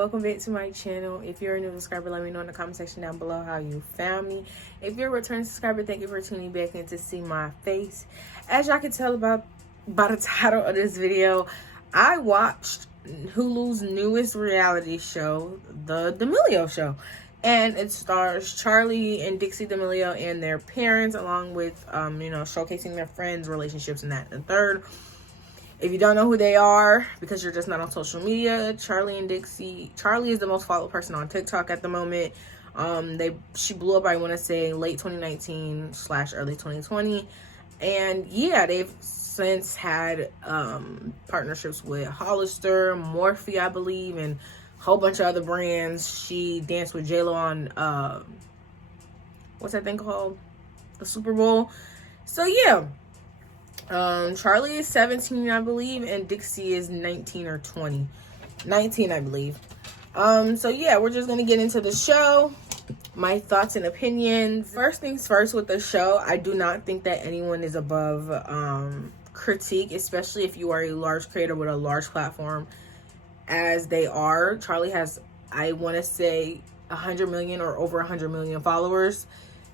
welcome back to my channel. If you're a new subscriber, let me know in the comment section down below how you found me. If you're a returning subscriber, thank you for tuning back in to see my face. As y'all can tell by the title of this video, I watched Hulu's newest reality show, The D'Amelio Show. And it stars Charli and Dixie D'Amelio and their parents, along with, showcasing their friends, relationships, and that and the third. If you don't know who they are, because you're just not on social media, Charli and Dixie. Charli is the most followed person on TikTok at the moment. She blew up, I want to say, late 2019 / early 2020. And yeah, they've since had partnerships with Hollister, Morphe, I believe, and a whole bunch of other brands. She danced with J-Lo on, what's that thing called? The Super Bowl. So yeah. Charli is 17, I believe, and Dixie is 19 or 20. 19, I believe. So yeah, we're just gonna get into the show. My thoughts and opinions. First things first with the show, I do not think that anyone is above critique, especially if you are a large creator with a large platform, as they are. Charli has, I want to say, 100 million or over 100 million followers,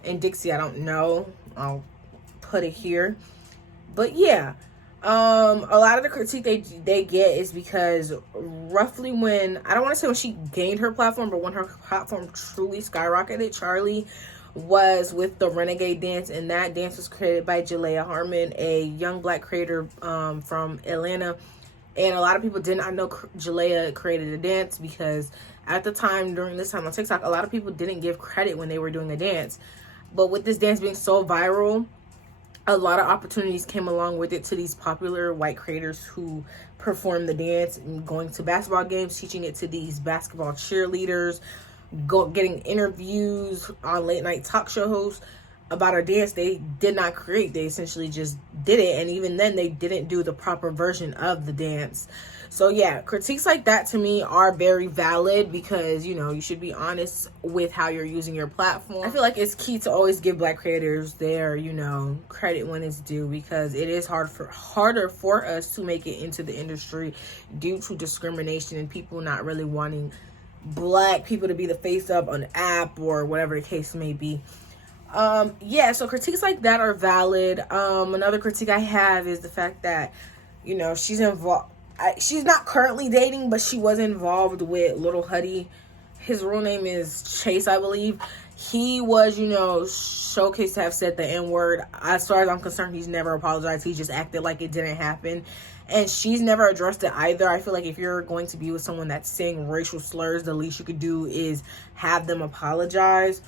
and Dixie, I don't know. I'll put it here. But yeah, a lot of the critique they get is because roughly when, I don't want to say when she gained her platform, but when her platform truly skyrocketed, Charli was with the Renegade dance, and that dance was created by Jalaiah Harmon, a young black creator from Atlanta. And a lot of people did not know Jalaiah created a dance, because at the time, during this time on TikTok, a lot of people didn't give credit when they were doing a dance. But with this dance being so viral, a lot of opportunities came along with it to these popular white creators who perform the dance, and going to basketball games, teaching it to these basketball cheerleaders, getting interviews on late night talk show hosts about a dance they did not create. They essentially just did it, and even then they didn't do the proper version of the dance. So yeah, critiques like that to me are very valid, because you should be honest with how you're using your platform. I feel like it's key to always give black creators their credit when it's due, because it is harder for us to make it into the industry due to discrimination and people not really wanting black people to be the face of an app or whatever the case may be. Yeah, so critiques like that are valid. Another critique I have is the fact that she's involved. She's not currently dating, but she was involved with Lil Huddy. His real name is Chase, I believe. He was, showcased to have said the N-word. As far as I'm concerned, he's never apologized. He just acted like it didn't happen. And she's never addressed it either. I feel like if you're going to be with someone that's saying racial slurs, the least you could do is have them apologize.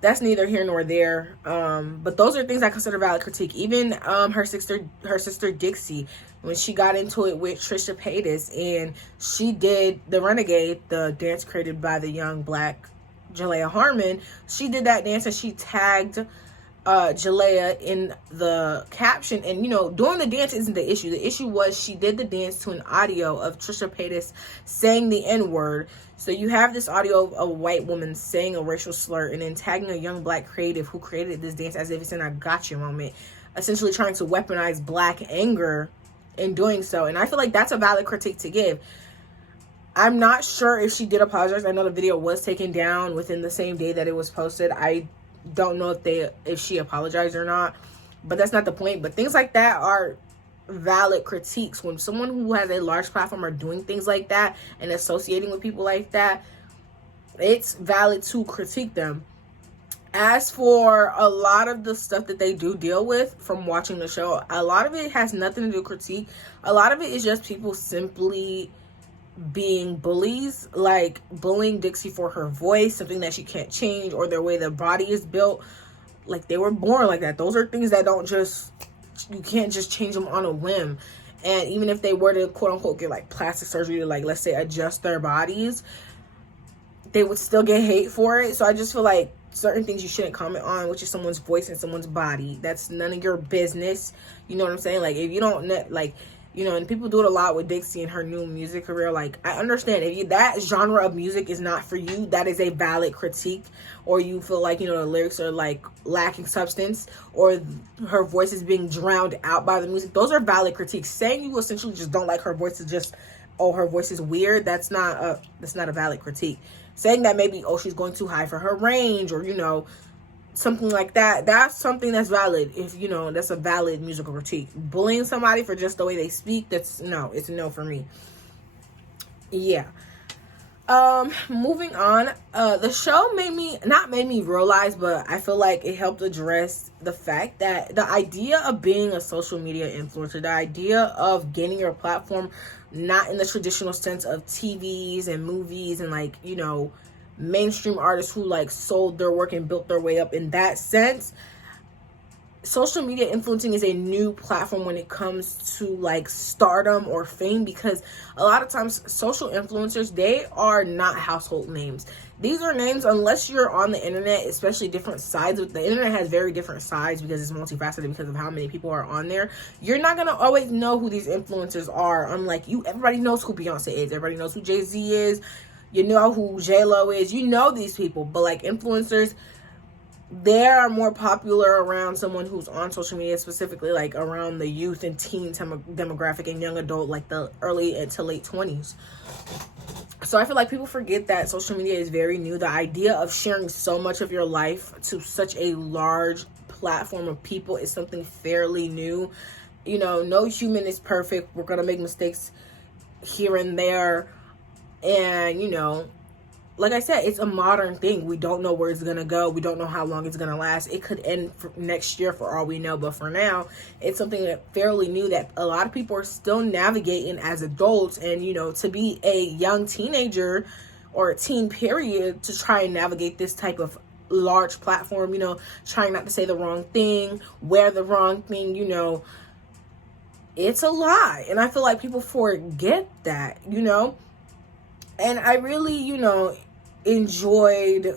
That's neither here nor there. But those are things I consider valid critique. Even her sister Dixie, when she got into it with Trisha Paytas, and she did the Renegade, the dance created by the young black Jalaiah Harmon, she did that dance and she tagged Jalaiah in the caption. And doing the dance isn't the issue. The issue was she did the dance to an audio of Trisha Paytas saying the N-word. So you have this audio of a white woman saying a racial slur and then tagging a young black creative who created this dance as if it's in a gotcha moment, essentially trying to weaponize black anger in doing so. And I feel like that's a valid critique to give. I'm not sure if she did apologize. I know the video was taken down within the same day that it was posted. I don't know if she apologized or not, but that's not the point. But things like that are valid critiques. When someone who has a large platform are doing things like that and associating with people like that, it's valid to critique them. As for a lot of the stuff that they do deal with from watching the show, a lot of it has nothing to do with critique. A lot of it is just people simply being bullies, like bullying Dixie for her voice, something that she can't change, or their way their body is built. Like, they were born like that. Those are things that you can't just change them on a whim. And even if they were to quote unquote get like plastic surgery to, like, let's say adjust their bodies, they would still get hate for it. So I just feel like certain things you shouldn't comment on, which is someone's voice and someone's body. That's none of your business. You know what I'm saying? Like, if you don't and people do it a lot with Dixie and her new music career. Like, I understand if that genre of music is not for you, that is a valid critique. Or you feel like, the lyrics are like lacking substance, or her voice is being drowned out by the music. Those are valid critiques. Saying you essentially just don't like her voice is just oh, her voice is weird, that's not a valid critique. Saying that maybe, oh, she's going too high for her range, or, you know, something like that, that's something that's valid. If, you know, that's a valid musical critique. Bullying somebody for just the way they speak, it's a no for me. Yeah. Moving on, the show made me realize, but I feel like it helped address the fact that the idea of being a social media influencer, the idea of gaining your platform, not in the traditional sense of TVs and movies and, like, you know, mainstream artists who, like, sold their work and built their way up in that sense. Social media influencing is a new platform when it comes to, like, stardom or fame, because a lot of times social influencers, they are not household names. These are names, unless you're on the internet, especially different sides. The internet has very different sides because it's multifaceted because of how many people are on there. You're not gonna always know who these influencers are. Unlike you, everybody knows who Beyonce is, everybody knows who Jay-Z is, you know who J-Lo is, you know these people. But, like, influencers, they are more popular around someone who's on social media, specifically, like, around the youth and teen demographic and young adult, like the early to late 20s. So I feel like people forget that social media is very new. The idea of sharing so much of your life to such a large platform of people is something fairly new. You know, no human is perfect. We're gonna make mistakes here and there. And, you know, like I said, it's a modern thing. We don't know where it's going to go. We don't know how long it's going to last. It could end next year for all we know. But for now, it's something that fairly new that a lot of people are still navigating as adults. And, you know, to be a young teenager or a teen period, to try and navigate this type of large platform, you know, trying not to say the wrong thing, wear the wrong thing, you know, it's a lot. And I feel like people forget that, you know. And I really, you know, enjoyed,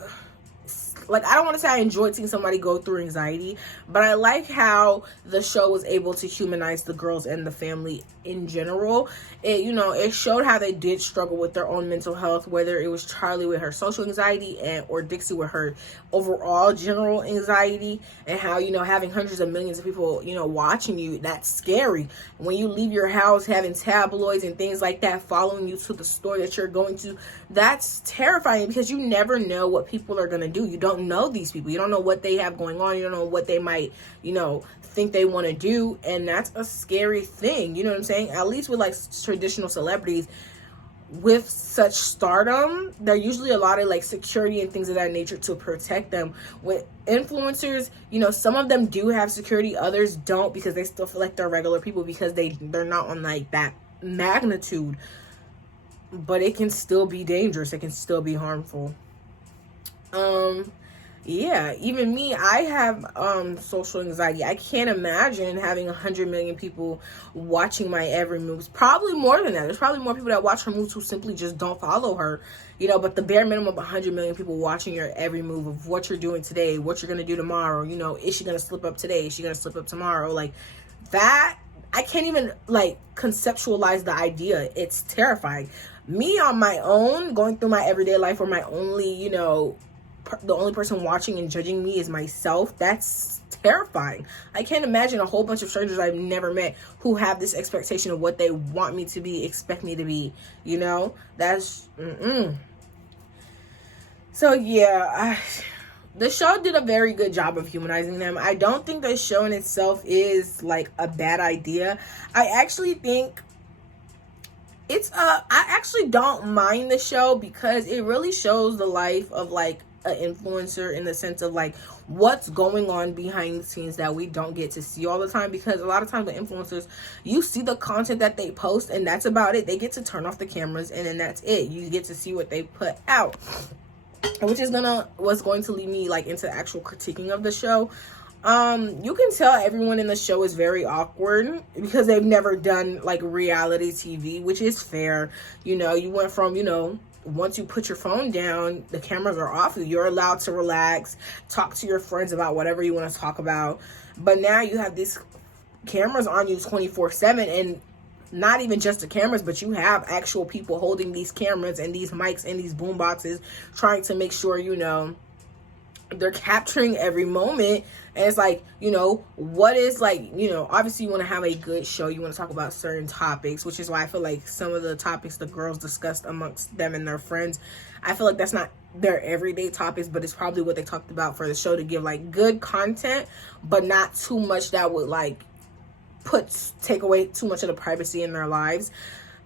like, I don't want to say I enjoyed seeing somebody go through anxiety, but I like how the show was able to humanize the girls and the family in general. It, you know, it showed how they did struggle with their own mental health, whether it was Charlie with her social anxiety or Dixie with her overall general anxiety, and how, you know, having hundreds of millions of people, you know, watching you, that's scary. When you leave your house, having tabloids and things like that following you to the store that you're going to, that's terrifying, because you never know what people are going to do. You don't know these people. You don't know what they have going on. You don't know what they might, you know, think they want to do. And that's a scary thing. You know what I'm saying? At least with, like, traditional celebrities with such stardom, there are usually a lot of, like, security and things of that nature to protect them. With influencers, you know, some of them do have security, others don't, because they still feel like they're regular people, because they're not on, like, that magnitude. But it can still be dangerous. It can still be harmful. Yeah, even me, I have social anxiety. I can't imagine having 100 million people watching my every move. Probably more than that. There's probably more people that watch her moves who simply just don't follow her, you know. But the bare minimum of 100 million people watching your every move of what you're doing today, what you're gonna do tomorrow, you know, is she gonna slip up today, is she gonna slip up tomorrow, like that, I can't even, like, conceptualize the idea. It's terrifying. Me on my own, going through my everyday life, where my only, you know, the only person watching and judging me is myself, that's terrifying. I can't imagine a whole bunch of strangers I've never met who have this expectation of what they want me to be, expect me to be, you know. That's So yeah, the show did a very good job of humanizing them. I don't think the show in itself is, like, a bad idea. I actually think it's I actually don't mind the show, because it really shows the life of, like, an influencer, in the sense of, like, what's going on behind the scenes that we don't get to see all the time. Because a lot of times with influencers, you see the content that they post and that's about it. They get to turn off the cameras and then that's it. You get to see what they put out, which is what's going to lead me, like, into actual critiquing of the show. You can tell everyone in the show is very awkward because they've never done, like, reality TV, which is fair. You know, you went from, you know, once you put your phone down, the cameras are off, you're allowed to relax, talk to your friends about whatever you want to talk about. But now you have these cameras on you 24/7, and not even just the cameras, but you have actual people holding these cameras and these mics and these boom boxes, trying to make sure, you know, they're capturing every moment. And it's like, you know, what is like, you know, obviously you want to have a good show, you want to talk about certain topics, which is why I feel like some of the topics the girls discussed amongst them and their friends, I feel like that's not their everyday topics, but it's probably what they talked about for the show, to give like good content, but not too much that would like take away too much of the privacy in their lives.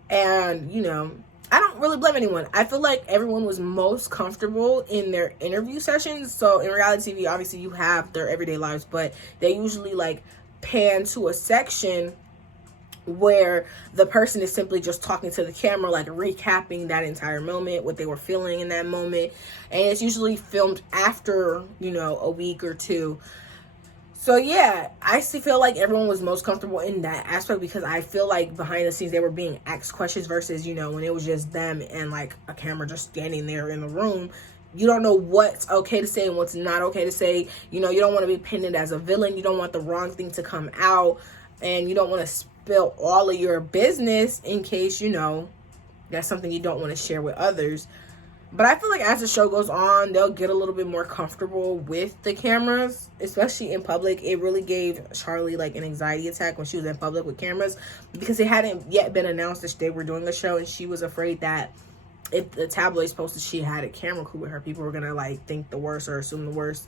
And, you know, I don't really blame anyone. I feel like everyone was most comfortable in their interview sessions. So in reality TV, obviously you have their everyday lives, but they usually like pan to a section where the person is simply just talking to the camera, like recapping that entire moment, what they were feeling in that moment. And it's usually filmed after, you know, a week or two. So yeah, I still feel like everyone was most comfortable in that aspect, because I feel like behind the scenes they were being asked questions versus, you know, when it was just them and like a camera just standing there in the room. You don't know what's okay to say and what's not okay to say. You know, you don't want to be pinned as a villain. You don't want the wrong thing to come out, and you don't want to spill all of your business in case, you know, that's something you don't want to share with others. But I feel like as the show goes on, they'll get a little bit more comfortable with the cameras, especially in public. It really gave Charlie like an anxiety attack when she was in public with cameras, because it hadn't yet been announced that they were doing a show, and she was afraid that if the tabloids posted she had a camera crew with her, people were gonna like think the worst or assume the worst.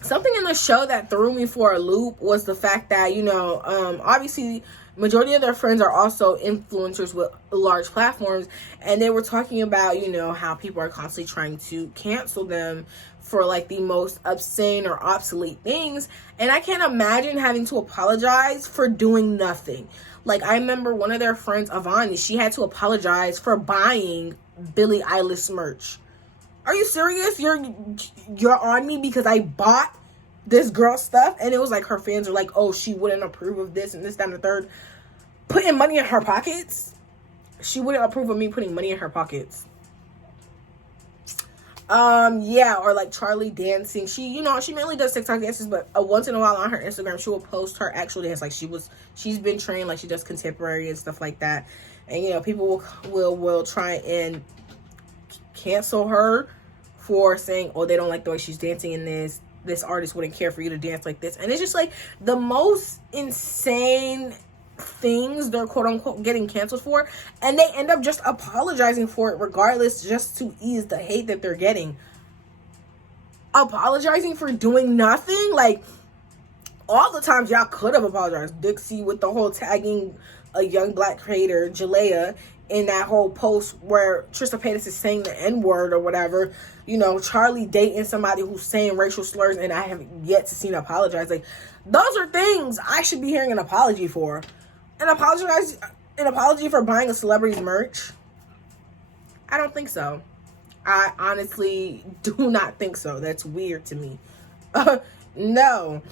Something in the show that threw me for a loop was the fact that, you know, obviously majority of their friends are also influencers with large platforms, and they were talking about, you know, how people are constantly trying to cancel them for like the most obscene or obsolete things. And I can't imagine having to apologize for doing nothing. Like, I remember one of their friends, Avani, she had to apologize for buying Billie Eilish merch. Are you serious? You're on me because I bought this girl stuff? And it was like her fans are like, oh, she wouldn't approve of this and this, that, and the third. Putting money in her pockets? She wouldn't approve of me putting money in her pockets. Yeah, or like Charlie dancing. She, you know, she mainly does TikTok dances, but once in a while on her Instagram, she will post her actual dance. Like she's been trained, like she does contemporary and stuff like that. And, you know, people will try and cancel her for saying, oh, they don't like the way she's dancing in this artist wouldn't care for you to dance like this. And it's just like the most insane things they're quote unquote getting canceled for, and they end up just apologizing for it regardless, just to ease the hate that they're getting. Apologizing for doing nothing? Like, all the times y'all could have apologized. Dixie with the whole tagging a young black creator, Jalea, in that whole post where Trisha Paytas is saying the N-word or whatever. You know, Charlie dating somebody who's saying racial slurs, and I have yet to see him apologize. Like, those are things I should be hearing an apology for. An apology for buying a celebrity's merch? I don't think so. I honestly do not think so. That's weird to me. No.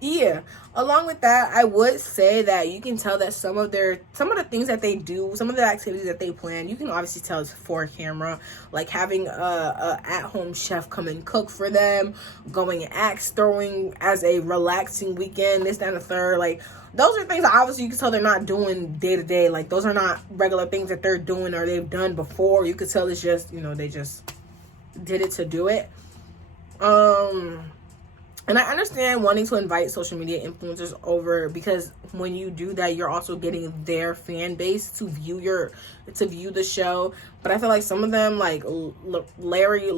Yeah. Along with that, I would say that you can tell that some of the things that they do, some of the activities that they plan, you can obviously tell it's for camera. Like having a at-home chef come and cook for them, going axe throwing as a relaxing weekend, this, that, and the third. Like, those are things that obviously you can tell they're not doing day to day. Like, those are not regular things that they're doing or they've done before. You could tell it's just, you know, they just did it to do it. And I understand wanting to invite social media influencers over, because when you do that, you're also getting their fan base to view the show. But I feel like some of them, like Larry,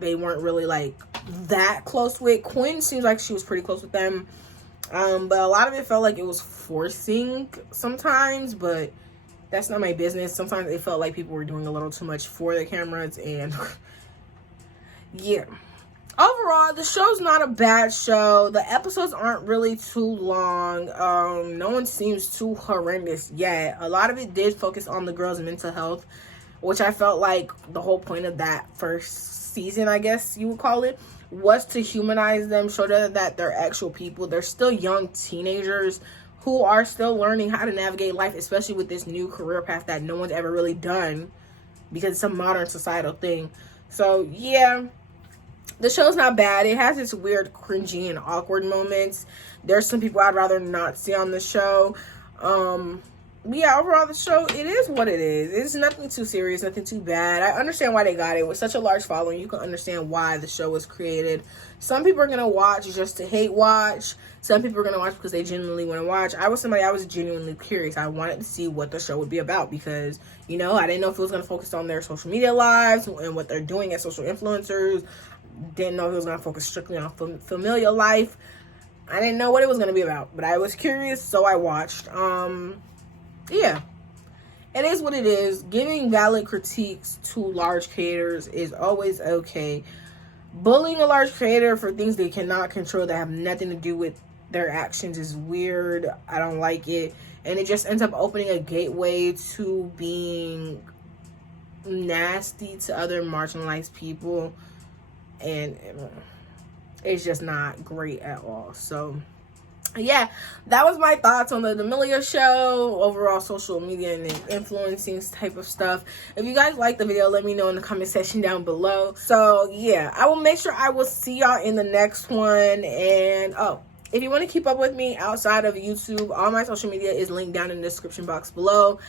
they weren't really like that close with. Quinn seems like she was pretty close with them. But a lot of it felt like it was forcing sometimes, but that's not my business. Sometimes it felt like people were doing a little too much for the cameras, and yeah. Overall, the show's not a bad show. The episodes aren't really too long. No one seems too horrendous yet. A lot of it did focus on the girls' mental health, which I felt like the whole point of that first season, I guess you would call it, was to humanize them, show them that they're actual people. They're still young teenagers who are still learning how to navigate life, especially with this new career path that no one's ever really done, because it's a modern societal thing. So, yeah. The show's not bad. It has its weird, cringy, and awkward moments. There's some people I'd rather not see on the show. yeah, overall the show, it is what it is. It's nothing too serious, nothing too bad. I understand why they got it. With such a large following, you can understand why the show was created. Some people are going to watch just to hate watch. Some people are going to watch because they genuinely want to watch. I was genuinely curious. I wanted to see what the show would be about because, you know, I didn't know if it was going to focus on their social media lives and what they're doing as social influencers. Didn't know if it was going to focus strictly on familial life. I didn't know what it was going to be about, but I was curious, so I watched. Yeah, it is what it is. Giving valid critiques to large creators is always okay. Bullying a large creator for things they cannot control that have nothing to do with their actions is weird. I don't like it. And it just ends up opening a gateway to being nasty to other marginalized people. And it's just not great at all. So yeah, that was my thoughts on the D'Amelio show, overall social media and influencing type of stuff. If you guys like the video, let me know in the comment section down below. So yeah, I will make sure I will see y'all in the next one. And oh, if you want to keep up with me outside of YouTube, all my social media is linked down in the description box below.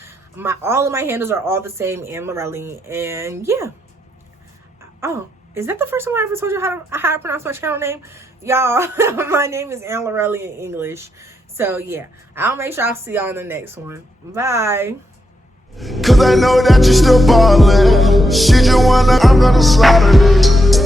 All of my handles are all the same, Ann Lorelli. And yeah. Oh, is that the first time I ever told you how to pronounce my channel name? Y'all, my name is Ann Lorelli in English. So yeah, I'll make sure I'll see y'all in the next one. Bye. Cause I know that you're still ballin'. She just wanna, I'm gonna slaughter it.